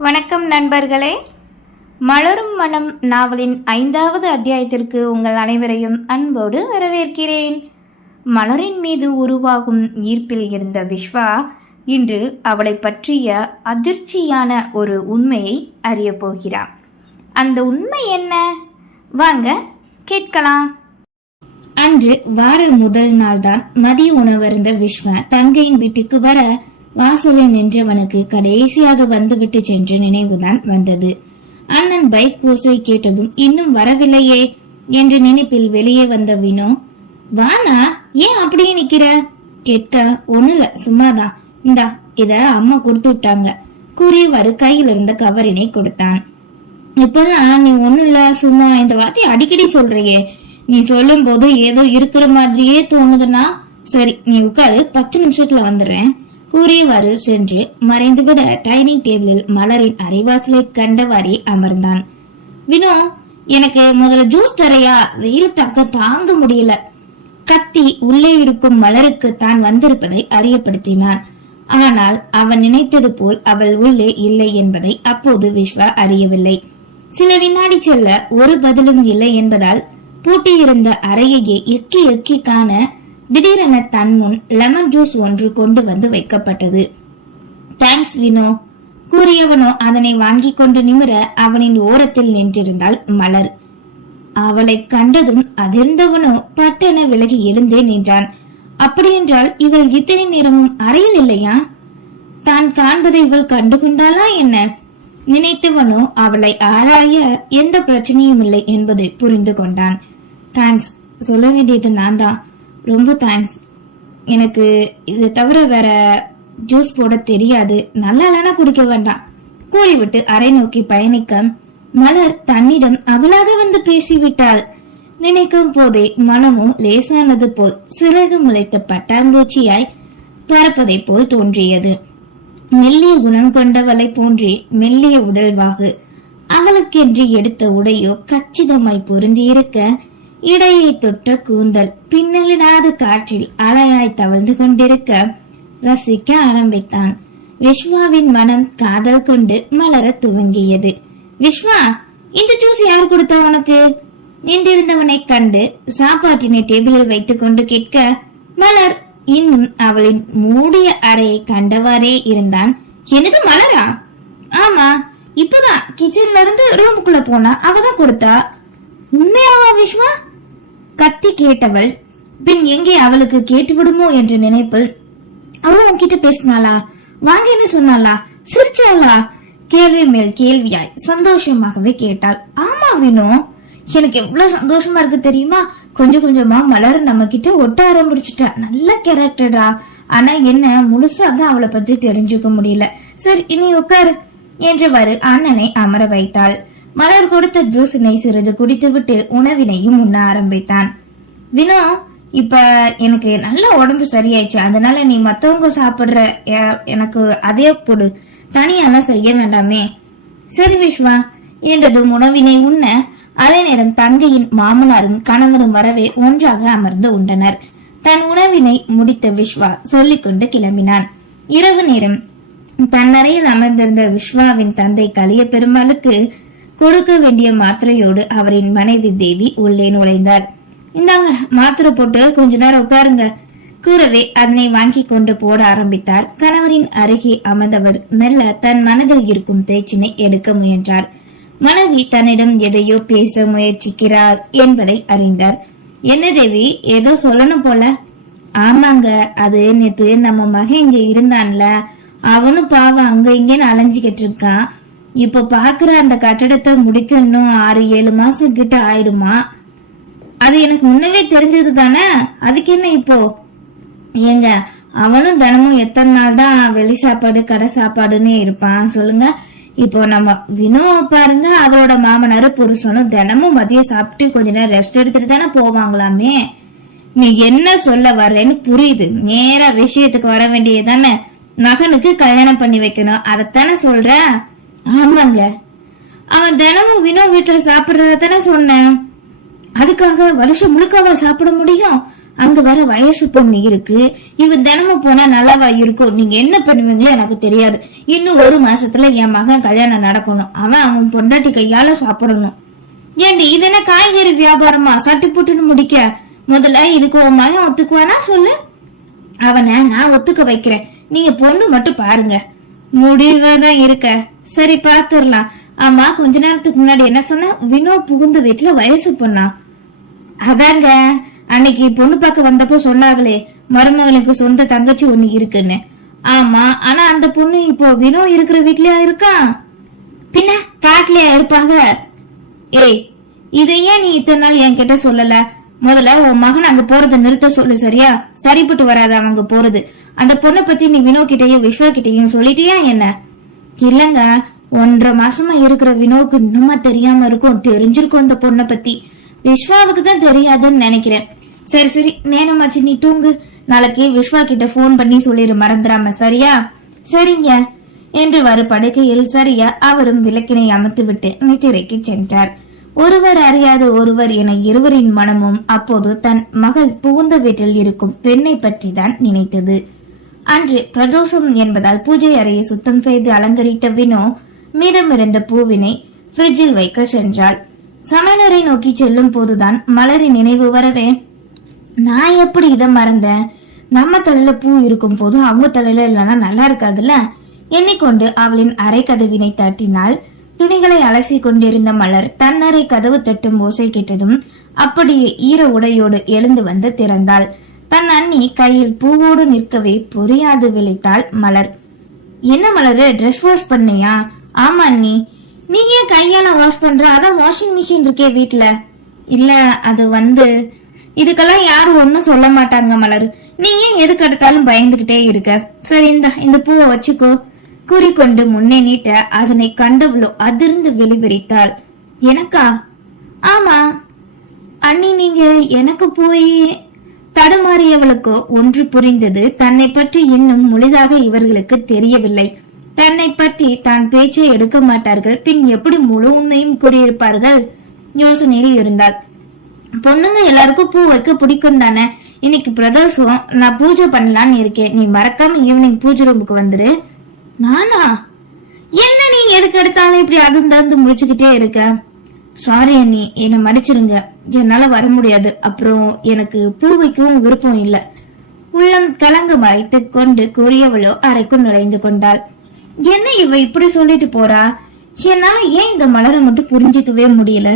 வணக்கம் நண்பர்களே. மலரும் மனம் நாவலின் 5வது அத்தியாயத்திற்கு உங்கள் அனைவரையும் அன்போடு வரவேற்கிறேன். மலரின் மீது உருவாகும் ஈர்ப்பில் இருந்த விஸ்வா இன்று அவளை பற்றிய அதிர்ச்சியான ஒரு உண்மையை அறிய போகிறான். அந்த உண்மை என்ன? வாங்க கேட்கலாம். அன்று வார முதல் நாள் தான் மதிய உணவருந்த விஸ்வா தங்கையின் வீட்டுக்கு வர வாசலில் நின்றவனுக்கு கடைசியாக வந்துவிட்டு சென்ற நினைவுதான் வந்தது. அண்ணன் பைக் ஓசை கேட்டதும் இன்னும் வரவில்லையே என்ற நினைப்பில் வெளியே வந்த வினோ, வானா ஏன் அப்படியே நிக்கிற கேட்க, ஒண்ணுல சும்மாதான், இந்தா இத அம்மா கொடுத்து விட்டாங்க கூறியவாறு கையில் இருந்த கவரினை கொடுத்தான். இப்பதான் நீ ஒண்ணுல சும்மா இந்த வார்த்தையை அடிக்கடி சொல்றியே, நீ சொல்லும் போது ஏதோ இருக்கிற மாதிரியே தோணுதுன்னா சரி நீ உட்காரு, 10 நிமிஷத்துல வந்துடுறேன் கூறியவாறு சென்று மறைந்துவிட டைனிங் டேபிளில் மலரின் அரைவாசலை கண்டவாறே அமர்ந்தான். வினோ, எனக்கு முதல்ல ஜூஸ் தரையா, வெயில் தாக்க தாங்க முடியல கத்தி உள்ளே இருக்கும் மலருக்கு தான் வந்திருப்பதை அறியப்படுத்தினான். ஆனால் அவன் நினைத்தது போல் அவள் உள்ளே இல்லை என்பதை அப்போது விஸ்வா அறியவில்லை. சில வினாடி செல்ல ஒரு பதிலும் இல்லை என்பதால் பூட்டியிருந்த அறையையே எக்கி எக்கி காண திடீரென தன் முன் லெமன் ஜூஸ் ஒன்று கொண்டு வந்து வைக்கப்பட்டது. தேங்க்ஸ் வினோ கூறியவனோ அதனை வாங்கி கொண்டு நிமிர அவனின் ஓரத்தில் நின்றிருந்தாள் மலர். அவளை கண்டதும் அதிர்ந்தவனோ பட்டென விலகி எழுந்தே நின்றான். அப்படியென்றால் இவள் இத்தனை நேரமும் அறையில் இல்லையா? தான் காண்பதை இவள் கண்டுகொண்டாளா என்ன? நினைத்தவனோ அவளை ஆராய எந்த பிரச்சனையும் இல்லை என்பதை புரிந்து கொண்டான். தேங்க்ஸ் சொல்ல வேண்டியது நான் தான், ரொம்ப தேங்க்ஸ். எனக்கு இதை தவிர வேற ஜூஸ் போட தெரியாது, நல்லா குடிக்க வேண்டாம் கூறிவிட்டு அறை நோக்கி பயணிக்க மலர் தன்னிடம் அவளாக வந்து பேசிவிட்டாள். நினைக்கும் போதே மனமும் லேசானது போல் சிறகு முளைத்த பட்டாம்பூச்சியாய் பறப்பதை போல் தோன்றியது. மெல்லிய குணம் கொண்டவளை போன்றே மெல்லிய உடல்வாகு, அவளுக்கென்று எடுத்த உடையோ கச்சிதமாய் பொருந்தியிருக்க, இடையை தொட்ட கூந்தல் பின்னலிடாத காற்றில் அலையாய் தவழ்ந்து கொண்டிருக்க ரசிக்க ஆரம்பித்தான். விஸ்வாவின் மனம் காதல் கொண்டு மலர துவங்கியது. விஸ்வா, இந்த ஜூஸ் யார் கொடுத்தா உனக்கு? நின்றிருந்தவனை கண்டு சாப்பாட்டினை டேபிளில் வைத்துக் கொண்டு கேட்க, மலர் இன்னும் அவளின் மூடிய அறையை கண்டவாறே இருந்தான். என்னது மலரா? ஆமா, இப்பதான் கிச்சன்ல இருந்து ரூமுக்குள்ள போனா, அவதான் கொடுத்தா. உண்மையாவா விஸ்வா? கத்தி கேட்டவள் பின் எங்கே அவளுக்கு கேட்டு விடுமோ என்ற நினைப்பில், அவ உன்கிட்ட பேசினாளா? வாங்க என்ன சொன்னாளா? சிரிச்சாளா? கேள்வி மேல் கேள்வியாய் சந்தோஷமாகவே கேட்டாள். ஆமா வினோ, எனக்கு எவ்வளவு சந்தோஷமா இருக்கு தெரியுமா? கொஞ்சம் கொஞ்சமா மலர் நம்ம கிட்ட ஒட்ட ஆரம்பிச்சுட்டா. நல்ல கேரக்டரா, ஆனா என்ன முழுசா தான் அவளை பத்தி தெரிஞ்சுக்க முடியல. சரி இனி உட்காரு என்றவாறு அண்ணனை அமர வைத்தாள். மலர் கொடுத்த ஜூஸினை சிறிது குடித்துவிட்டு உணவினையும் உண்ண ஆரம்பித்தான். வினோ, இப்ப எனக்கு நல்ல உடம்பு சரியாயிடுச்சு, அதனால நீ மத்தவங்க சாப்பிடுற எனக்கு அதே போடு, தனியெல்லாம் செய்ய வேண்டாமே. சரி விஸ்வா என்றதும் உணவினை உண்ண அதே நேரம் தங்கையின் மாமனாரும் கணவரும் வரவே ஒன்றாக அமர்ந்து உண்டனர். தன் உணவினை முடித்த விஸ்வா சொல்லிக்கொண்டு கிளம்பினான். இரவு நேரம் தன் அறையில் அமர்ந்திருந்த விஸ்வாவின் தந்தை கலிய பெருமாளுக்கு கொடுக்க வேண்டிய மாத்திரையோடு அவரின் மனைவி தேவி உள்ளே நுழைந்தார். இந்தாங்க மாத்திரை போட்டு கொஞ்ச நேரம் உட்காருங்க கூறவே அதனை வாங்கி கொண்டு போட ஆரம்பித்தார். கணவரின் அருகே அமர்ந்தவர் மெல்ல தன் மனதில் இருக்கும் தேய்ச்சினை எடுக்க முயன்றார். மனைவி தன்னிடம் எதையோ பேச முயற்சிக்கிறார் என்பதை அறிந்தார். என்ன தேவி, ஏதோ சொல்லணும் போல? ஆமாங்க, அது நேத்து நம்ம மகன் இங்க இருந்தான்ல, அவனும் பாவம் அங்க இங்கன்னு அலைஞ்சுக்கிட்டு இருக்கான். இப்ப பாக்குற அந்த கட்டடத்தை முடிக்க இன்னும் 6-7 மாசம் கிட்ட ஆயிடுமா? அது எனக்கு முன்னவே தெரிஞ்சது தானே, அதுக்கு என்ன இப்போ? ஏங்க, அவனும் தினமும் எத்தனை நாள் தான் வெளி சாப்பாடு கடை சாப்பாடுன்னு இருப்பான் சொல்லுங்க. இப்போ நம்ம வினோ பாருங்க, அவளோட மாமனாரு புருஷனும் தினமும் மதியம் சாப்பிட்டு கொஞ்ச நேரம் ரெஸ்ட் எடுத்துட்டு தானே போவாங்களாமே. நீ என்ன சொல்ல வர்றேன்னு புரியுது, நேரா விஷயத்துக்கு வர வேண்டியதானே. மகனுக்கு கல்யாணம் பண்ணி வைக்கணும், அதத்தானே சொல்ற? ஆமாங்க, அவன் தினமும் வினோ வீட்டுல சாப்பிடுறதானே சொன்னேன். அதுக்காக வருஷம் முழுக்காவா சாப்பிட முடியும்? அங்க வர வயசு பொண்ணு இருக்கு. இவ தினமும் போனா நல்லாவா இருக்கும்? நீங்க என்ன பண்ணுவீங்களோ எனக்கு தெரியாது. இன்னும் 1 மாசத்துல என் மகன் கல்யாணம் நடக்கணும். அவன் பொண்டாட்டி கையால சாப்பிடணும். ஏண்டி இது என்ன காய்கறி வியாபாரமா? சட்டி போட்டுன்னு முடிக்க. முதல்ல இதுக்கு உன் மகன் ஒத்துக்குவானா சொல்லு. அவனை நான் ஒத்துக்க வைக்கிறேன். நீங்க பொண்ணு மட்டும் பாருங்க. முடிவுதான் இருக்க. சரி பாத்துரலாம். ஆமா, கொஞ்ச நேரத்துக்கு முன்னாடி என்ன சொன்ன? வினோ புகுந்த வீட்டுல வயசு பொண்ணா? அதாங்க அன்னைக்கு பொண்ணு பார்க்க வந்தப்போ சொன்னாங்களே மருமகளுக்கு சொந்த தங்கச்சி ஒண்ணு இருக்குன்னு. ஆமா, ஆனா அந்த பொண்ணு இப்போ வினோ இருக்கிற வீட்லயா இருக்கா? பின்ன காட்டுலயா இருப்பாங்க? ஏய், இதை ஏன் நீ இத்தனை நாள் என்கிட்ட சொல்லல? முதல்ல உன் மகன் அங்க போறதை நிறுத்த சொல்லு. சரியா? சரிப்பட்டு வராது அவங்க போறது. அந்த பொண்ணை பத்தி நீ வினோ கிட்டையும் விஸ்வா கிட்டையும் சொல்லிட்டியா என்ன? இல்லங்க, 1.5 மாசமா இருக்கிற வினோவுக்கு இன்னுமா தெரியாம இருக்கும்? தெரிஞ்சிருக்கும் அந்த பொண்ணை பத்தி. விஸ்வாவுக்கு தான் தெரியாதுன்னு நினைக்கிறேன். சரி சரி, நேரமாச்சு, நீ தூங்கு. நாளைக்கு விஸ்வா கிட்ட போன் பண்ணி சொல்லிடு, மறந்துடாம. சரியா? சரிங்க என்று வரு படுக்கையில் சரியா அவரும் விளக்கினை அமர்த்து விட்டு நித்திரைக்கு சென்றார். ஒருவர் அறியாத ஒருவர் என இருவரின் மனமும் அப்போது தன் மகள் புகுந்த வீட்டில் இருக்கும் பெண்ணை பற்றி தான் நினைத்தது. அன்று பிரதோஷம் என்பதால் பூஜை அறையை சுத்தம் செய்து அலங்கரித்த வினோ மீதமிருந்த பூவினை பிரிட்ஜில் வைக்க சென்றாள். சமையலறை நோக்கி செல்லும் போதுதான் மலரின் நினைவு வரவே, நான் எப்படி இதை மறந்தேன்? நம்ம தலையில பூ இருக்கும் போது அவங்க தலையில இல்லைன்னா நல்லா இருக்காதுல்ல எண்ணிக்கொண்டு அவளின் அறை கதவினை தட்டினாள். துணிகளை அலசி கொண்டிருந்த மலர் தன்னறை கதவு தட்டும் ஓசை கேட்டதும் அப்படியே ஈர உடையோடு எழுந்து வந்து திறந்தாள். தன் அண்ணி கையில் பூவோடு நிற்கவே புரியாது விழித்தாள் மலர். என்ன மலரு, ட்ரெஸ் வாஷ் பண்ணியா? ஆமா அண்ணி. நீ ஏன் கையால வாஷ் பண்ற? அதான் வாஷிங் மிஷின் இருக்கே வீட்டுல. இல்ல, அது இதுக்கெல்லாம் யாரும் ஒன்னும் சொல்ல மாட்டாங்க மலர். நீ ஏன் எதுக்கு எடுத்தாலும் பயந்துகிட்டே இருக்க? சரி, இந்த பூவை வச்சுக்கோ. கூறிக்கொண்டு முன்னே நீட்ட அதனை கண்டவளோ அதிர்ந்து வெளிவிரித்தாள். எனக்கா? ஆமா அண்ணி, நீங்க எனக்கு போய் தடுமாறியவளுக்கோ ஒன்று புரிந்தது. தன்னை பற்றி இன்னும் முழுதாக இவர்களுக்கு தெரியவில்லை. தன்னை பற்றி தான் பேச்சை எடுக்க மாட்டார்கள், பின் எப்படி முழு உண்மையும் கூறியிருப்பார்கள் யோசனையில் இருந்தாள். பொண்ணுங்க எல்லாருக்கும் பூ வைக்க பிடிக்கும் தானே? இன்னைக்கு பிரதோஷம், நான் பூஜை பண்ணலான்னு இருக்கேன். நீ மறக்காம ஈவினிங் பூஜை ரூமுக்கு வந்துரு. நானா? என்ன நீ எதுக்கு எடுத்தாலும் இப்படி அதிர்ந்து முடிச்சுக்கிட்டே இருக்க? சாரி அண்ணி, என்னை மன்னிச்சிருங்க. என்னால வர முடியாது. அப்புறம் எனக்கு பூ வைக்கவும் விருப்பம் இல்ல. உள்ளம் கலங்க மறைத்து கொண்டு கூறியவளோ அறைக்குள் நுழைந்து கொண்டாள். என்ன இவ இப்படி சொல்லிட்டு போறா? என்னால ஏன் இந்த மலரை மட்டும் புரிஞ்சுக்கவே முடியல?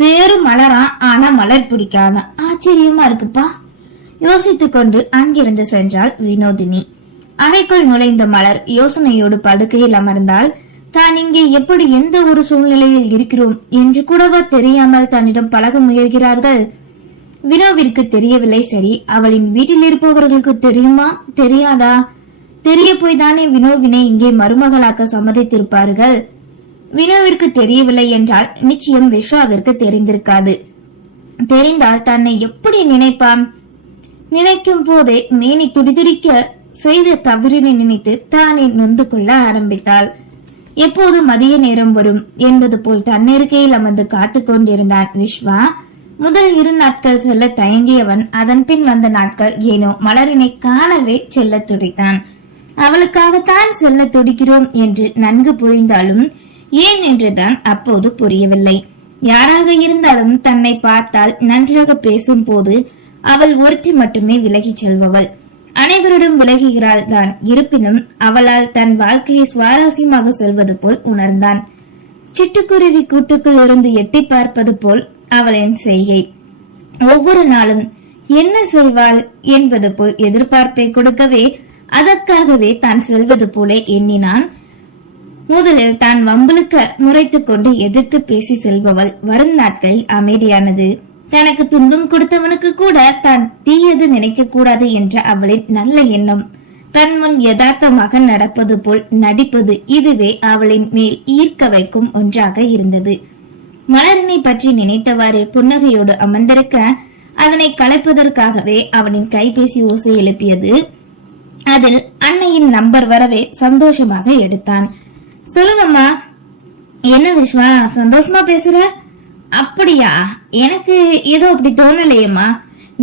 பேரு மலரா, ஆனா மலர் பிடிக்காதான். ஆச்சரியமா இருக்குப்பா. யோசித்துக் கொண்டு அங்கிருந்து சென்றாள் வினோதினி. அறைக்குள் நுழைந்த மலர் யோசனையோடு படுக்கையில் அமர்ந்தாள். தான் இங்கே எப்படி எந்த ஒரு சூழ்நிலையில் இருக்கிறோம் என்று கூடவா தெரியாமல் தன்னிடம் பழக முயல்கிறார்கள்? வினோவிற்கு தெரியவில்லை. சரி, அவளின் வீட்டில் இருப்பவர்களுக்கு தெரியுமா தெரியாதா? தெரிய போய்தானே வினோவினை இங்கே மருமகளாக்க சம்மதித்திருப்பார்கள். வினோவிற்கு தெரியவில்லை என்றால் நிச்சயம் விஸ்வாவிற்கு தெரிந்திருக்காது. தெரிந்தால் தன்னை எப்படி நினைப்பான்? நினைக்கும் போதே மேனி துடிதுடிக்க செய்த தவறினை நினைத்து தானே நொந்து கொள்ள ஆரம்பித்தாள். எப்போது மதிய நேரம் வரும் என்பது போல் தன்னிருக்கையில் அமர்ந்து காத்துக் கொண்டிருந்தான் விஸ்வா. முதல் 2 நாட்கள் செல்ல தயங்கியவன் அதன் பின் வந்த நாட்கள் ஏனோ மலரினை காணவே செல்ல துடித்தான். அவளுக்காகத்தான் செல்ல துடிக்கிறோம் என்று நன்கு புரிந்தாலும் ஏன் என்றுதான் அப்போது புரியவில்லை. யாராக இருந்தாலும் தன்னை பார்த்தால் நன்றாக பேசும் போது அவள் ஒருத்தி மட்டுமே விலகிச் செல்பவள். அனைவரிடம் விலகுகிறாள் தான். இருப்பினும் அவளால் தன் வாழ்க்கையை சுவாரஸ்யமாக செல்வது போல் உணர்ந்தான். சிட்டுக்குருவி கூட்டுக்குள் இருந்து எட்டி பார்ப்பது போல் அவளின் செய்கை. ஒவ்வொரு நாளும் என்ன செய்வாள் என்பது போல் எதிர்பார்ப்பை கொடுக்கவே அதற்காகவே தான் செல்வது போல எண்ணினான். முதலில் தான் வம்புலுக்க முறைத்துக் கொண்டு எதிர்த்து பேசி செல்பவள் வரும் நாட்களில் அமைதியானது. தனக்கு துன்பம் கொடுத்தவனுக்கு கூட தான் தீயது நினைக்க கூடாது என்ற அவளின் நல்ல எண்ணம். தன் முன் யதார்த்தமாக நடப்பது போல் நடிப்பது, இதுவே அவளின் மேல் ஈர்க்க வைக்கும் ஒன்றாக இருந்தது. மலரினை பற்றி நினைத்தவாறு புன்னகையோடு அமர்ந்திருக்க அதனை கலைப்பதற்காகவே அவனின் கைபேசி ஓசை எழுப்பியது. அதில் அன்னையின் நம்பர் வரவே சந்தோஷமாக எடுத்தான். சொல்லுங்கம்மா. என்ன விஸ்வா, சந்தோஷமா பேசுற? அப்படியா? எனக்கு ஏதோ அப்படி தோணலையம்மா.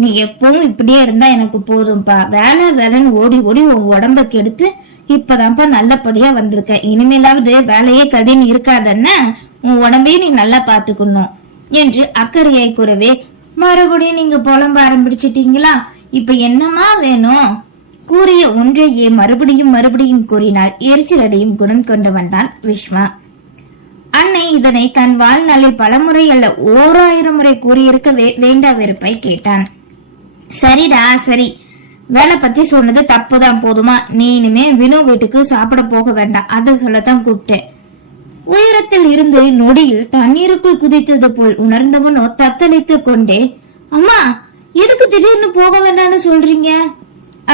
நீ எப்பவும் இப்படியே இருந்தா எனக்கு போதும்பா. வேலை வேலைன்னு ஓடி ஓடி உன் உடம்ப கெடுத்து இப்பதான்ப்பா நல்லபடியா வந்திருக்க. இனிமேலாவது வேலையே கதின்னு இருக்காதன்னா உன் உடம்பையும் நீ நல்லா பாத்துக்கணும் என்று அக்கறையை கூறவே, மறுபடியும் நீங்க புலம்ப ஆரம்பிச்சிட்டீங்களா? இப்ப என்னமா வேணும்? கூறிய ஒன்றையே மறுபடியும் மறுபடியும் கூறினாள். எரிச்சலடையும் குணம் கொண்டவன் தான் விஸ்வா. அன்னை இதனை தன் வாழ்நாளில் பலமுறை அல்ல 1000 முறை கூறியிருக்கவே வேண்டா வெறுப்பை கேட்டான். சரிடா சரி, வேலை பத்தி சொன்னது தப்புதான், போதுமா? நீ இனிமே வினு வீட்டுக்கு சாப்பிட போக வேண்டாம், அதை சொல்லத்தான் கூப்பிட்டேன். உயரத்தில் இருந்து நொடியில் தண்ணீருக்குள் குதித்தது போல் உணர்ந்தவனோ தத்தளித்து கொண்டே, அம்மா எதுக்கு திடீர்னு போக வேண்டாம்னு சொல்றீங்க?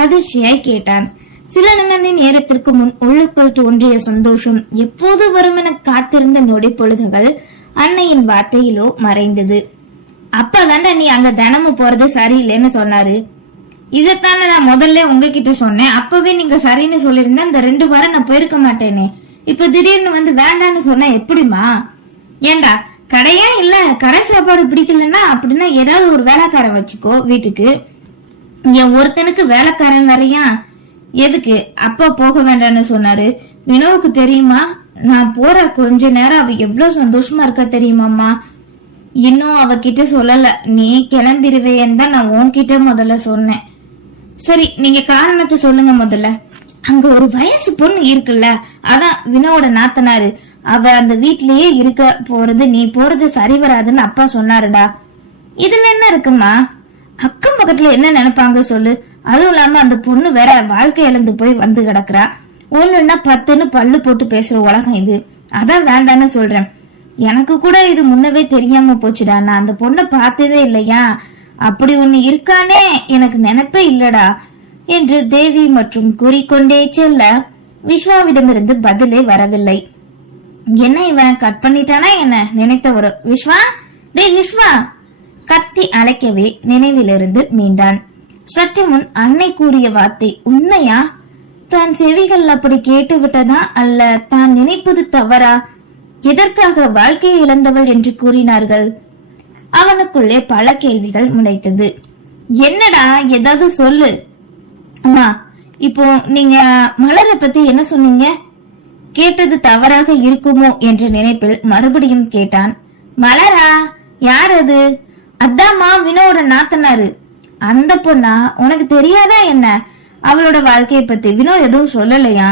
அதிர்ச்சியாய் கேட்டான். சில மணி நேரத்திற்கு முன் உள்ளுக்குள் தோன்றிய சந்தோஷம் எப்போது வரும் என காத்திருந்த நொடி பொழுதுகள் அன்னையின் வார்த்தையிலோ மறைந்தது. அப்பதாண்டா நீ அங்க தினமும் போறது சரியில்லைன்னு சொன்னாரு. இதத்தானே நான் முதல்ல உங்ககிட்ட சொன்னேன். அப்பவே நீங்க சரின்னு சொல்லியிருந்தா இந்த 2 வாரம் நான் போயிருக்க மாட்டேனே. இப்ப திடீர்னு வந்து வேண்டான்னு சொன்னா எப்படிமா? ஏண்டா கடையா இல்ல, கடை சாப்பாடு பிடிக்கலன்னா அப்படின்னா ஏதாவது ஒரு வேலைக்காரன் வச்சுக்கோ வீட்டுக்கு. என் ஒருத்தனுக்கு வேலைக்காரன் வரையா? எதுக்கு அப்பா போக வேண்டாம்னு சொன்னாரு? வினோவுக்கு தெரியுமா? நான் போற கொஞ்ச நேரம் அவ எவ்வளவு சந்தோஷமா இருக்கா தெரியுமாம்மா? இன்னும் அவகிட்ட சொல்லல. நீ கிளம்பிடுவேன்னு தான் நான் உன்கிட்ட முதல்ல சொன்னேன். சரி, நீங்க காரணத்தை சொல்லுங்க முதல்ல. அங்க ஒரு வயசு பொண்ணு இருக்குல்ல, அதான் வினோவோட நாத்தனாரு. அவ அந்த வீட்லயே இருக்க போறது, நீ போறது சரி வராதுன்னு அப்பா சொன்னாருடா. இதுல என்ன இருக்குமா? அக்கம் பக்கத்துல என்ன நினைப்பாங்க சொல்லு. அதுவும் இல்லாம அந்த பொண்ணு வேற வாழ்க்கை இழந்து போய் வந்து கிடக்குறா. ஒண்ணுன்னா 10ன்னு பல்லு போட்டு பேசுற உலகம் இது. அதான் வேண்டான்னு சொல்றேன். எனக்கு கூட இது முன்னவே தெரியாம போச்சுடா. நான் அந்த பொண்ணை பார்த்ததே இல்லையா? அப்படி ஒண்ணு இருக்கானே எனக்கு நினைப்பே இல்லடா என்று தேவி மற்றும் கூறிக்கொண்டே செல்ல விஸ்வாவிடமிருந்து பதிலே வரவில்லை. என்ன இவன் கட் பண்ணிட்டானா என்ன நினைத்தவரு. விஸ்வா, டேய் விஸ்வா கத்தி அழைக்கவே நினைவிலிருந்து மீண்டான். சற்று முன் அன்னை கூறிய வார்த்தை உண்மையா? தான் செவிகள் அப்படி கேட்டு விட்டதா அல்ல தான் நினைப்பது தவறா? எதற்காக வாழ்க்கையை இழந்தவள் என்று கூறினார்கள்? அவனுக்குள்ளே பல கேள்விகள் முளைத்தது. என்னடா ஏதாவது சொல்லு. அம்மா, இப்போ நீங்க மலரை பத்தி என்ன சொன்னீங்க? கேட்டது தவறாக இருக்குமோ என்ற நினைப்பில் மறுபடியும் கேட்டான். மலரா? யார் அது? அதாம்மா வினோட நாத்தனாரு. அந்த பொண்ணா? உனக்கு தெரியாதா என்ன? அவளோட வாழ்க்கையை பத்தி வினோ எதுவும் சொல்லலையா?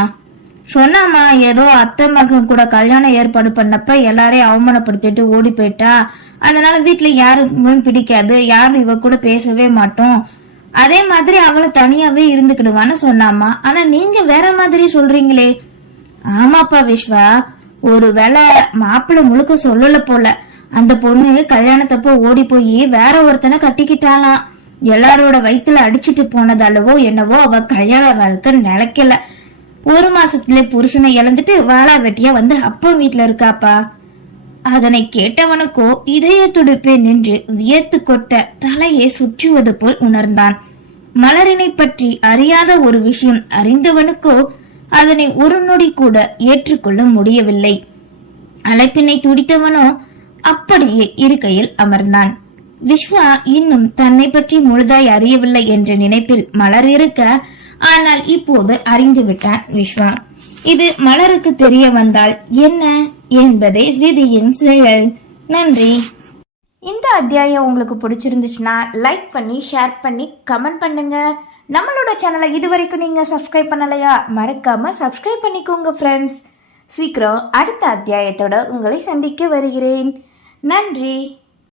சொன்னாமா, ஏதோ அத்தை மகன் கூட கல்யாணம் ஏற்பாடு பண்ணப்ப எல்லாரையும் அவமானப்படுத்திட்டு ஓடி போயிட்டா. அதனால வீட்டுல யாருக்குமே பிடிக்காது, யாரும் இவ கூட பேசவே மாட்டோம். அதே மாதிரி அவளை தனியாவே இருந்துக்கிடுவான்னு சொன்னாமா. ஆனா நீங்க வேற மாதிரி சொல்றீங்களே. ஆமாப்பா விஸ்வா, ஒரு வேளை மாப்பிள்ளை முழுக்க சொல்லல போல. அந்த பொண்ணு கல்யாணத்தப்ப ஓடி போய் வேற ஒருத்தனை கட்டிக்கிட்டாலாம். எல்லாரோட வயிற்றுல அடிச்சிட்டு போனதாலவோ என்னவோ அவ கல்யாண வாழ்க்கை நிலைக்கல. 1 மாசத்துல புருஷனை இழந்துட்டு வாழா வெட்டியா வந்து அப்போ வீட்டுல இருக்காப்பா. அதனை கேட்டவனுக்கோ இதய துடிப்பே நின்று வியர்த்து கொட்ட தலையை சுற்றுவது போல் உணர்ந்தான். மலரினை பற்றி அறியாத ஒரு விஷயம் அறிந்தவனுக்கோ அதனை ஒரு நொடி கூட ஏற்றுக்கொள்ள முடியவில்லை. அழைப்பினை துடித்தவனோ அப்படியே இருக்கையில் அமர்ந்தான். விஸ்வா இன்னும் தன்னை பற்றி முழுதாய் அறியவில்லை என்ற நினைப்பில் மலர் இருக்க, ஆனால் இப்போது அறிந்து விட்டான் விஸ்வா. இது மலருக்கு தெரிய வந்தால் என்ன என்பதே விதியின் செயல். நன்றி. இந்த அத்தியாயம் உங்களுக்கு பிடிச்சிருந்துச்சுன்னா லைக் பண்ணி ஷேர் பண்ணி கமெண்ட் பண்ணுங்க. நம்மளோட சேனலை இதுவரைக்கும் நீங்க சப்ஸ்கிரைப் பண்ணலையா? மறக்காம சப்ஸ்கிரைப் பண்ணிக்கோங்க ஃப்ரெண்ட்ஸ். சீக்கிரம் அடுத்த அத்தியாயத்தோட உங்களை சந்திக்க வருகிறேன். நன்றி.